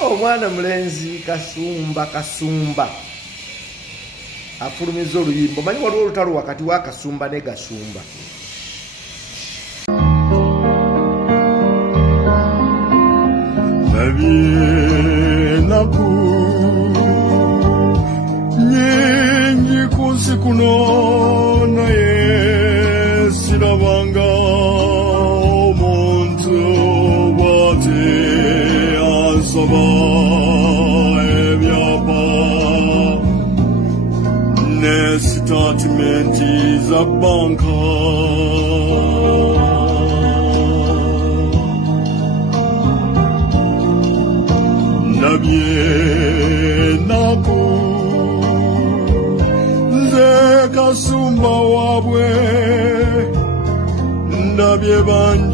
Omwana mulenzi kasumba afulumiza oluyimba. Manyi waliwo olutalo wakati wa kasumba ne gasumba. Naku nyingi kunsi kuno naye sirabanga omuntu bw'ate ansaba ebyapa ne sitatimenti za banka. Nabye naku nze kasumba wabwe ndabye banjye